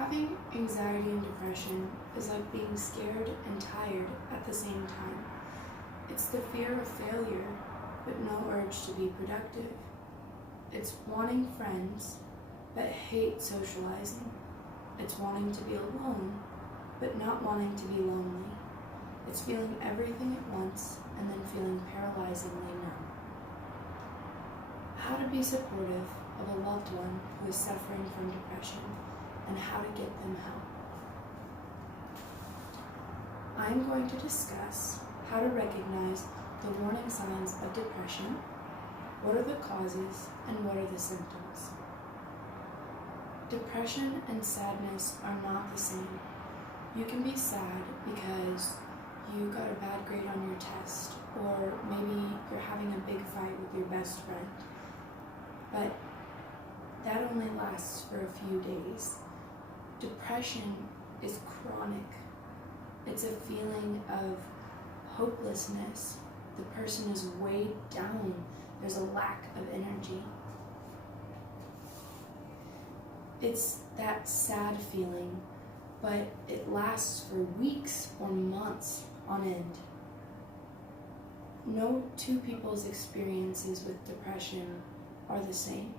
Having anxiety and depression is like being scared and tired at the same time. It's the fear of failure, but no urge to be productive. It's wanting friends, but hate socializing. It's wanting to be alone, but not wanting to be lonely. It's feeling everything at once and then feeling paralyzingly numb. How to be supportive of a loved one who is suffering from depression and how to get them help. I'm going to discuss how to recognize the warning signs of depression, what are the causes, and what are the symptoms. Depression and sadness are not the same. You can be sad because you got a bad grade on your test, or maybe you're having a big fight with your best friend, but that only lasts for a few days. Depression is chronic. It's a feeling of hopelessness. The person is weighed down. There's a lack of energy. It's that sad feeling, but it lasts for weeks or months on end. No two people's experiences with depression are the same.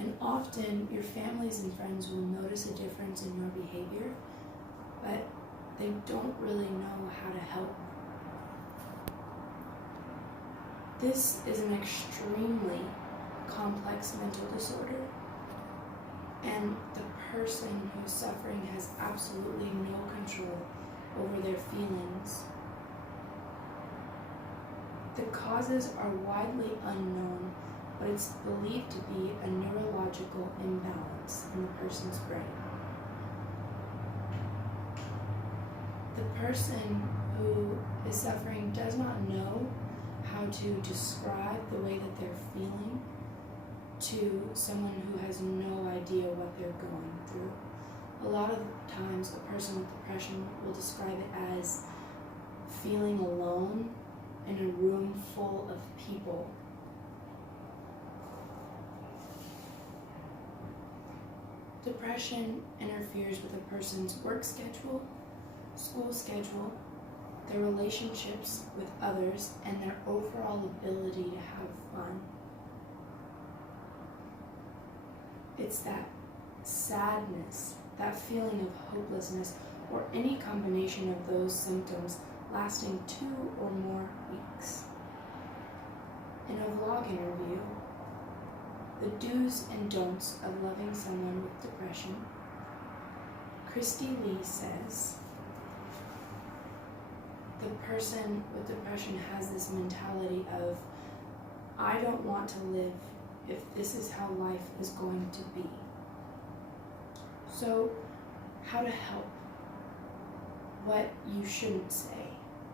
And often your families and friends will notice a difference in your behavior, but they don't really know how to help. This is an extremely complex mental disorder, and the person who's suffering has absolutely no control over their feelings. The causes are widely unknown, but it's believed to be a neurological imbalance in the person's brain. The person who is suffering does not know how to describe the way that they're feeling to someone who has no idea what they're going through. A lot of times a person with depression will describe it as feeling alone in a room full of people. Depression interferes with a person's work schedule, school schedule, their relationships with others, and their overall ability to have fun. It's that sadness, that feeling of hopelessness, or any combination of those symptoms lasting 2 or more weeks. In a vlog interview, The Do's and Don'ts of Loving Someone with Depression, Christy Lee says, the person with depression has this mentality of, I don't want to live if this is how life is going to be. So, how to help? What you shouldn't say.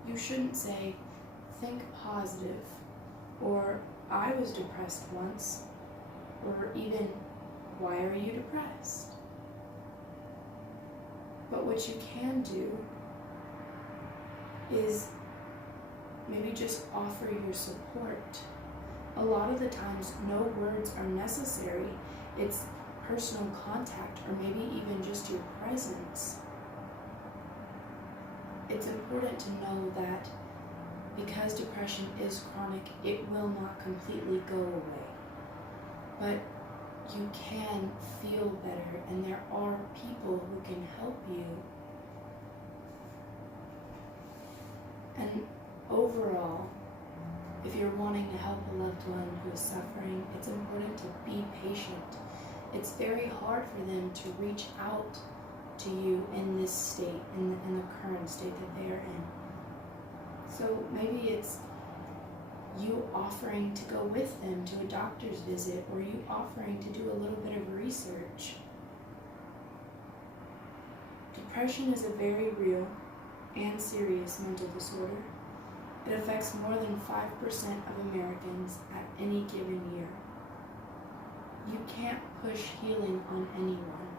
You shouldn't say, think positive, or I was depressed once, or even, why are you depressed? But what you can do is maybe just offer your support. A lot of the times, no words are necessary. It's personal contact, or maybe even just your presence. It's important to know that because depression is chronic, it will not completely go away. But you can feel better, and there are people who can help you. And overall, if you're wanting to help a loved one who is suffering, it's important to be patient. It's very hard for them to reach out to you in this state, in the current state that they are in. So maybe it's you offering to go with them to a doctor's visit, or you offering to do a little bit of research. Depression is a very real and serious mental disorder. It affects more than 5% of Americans at any given year. You can't push healing on anyone.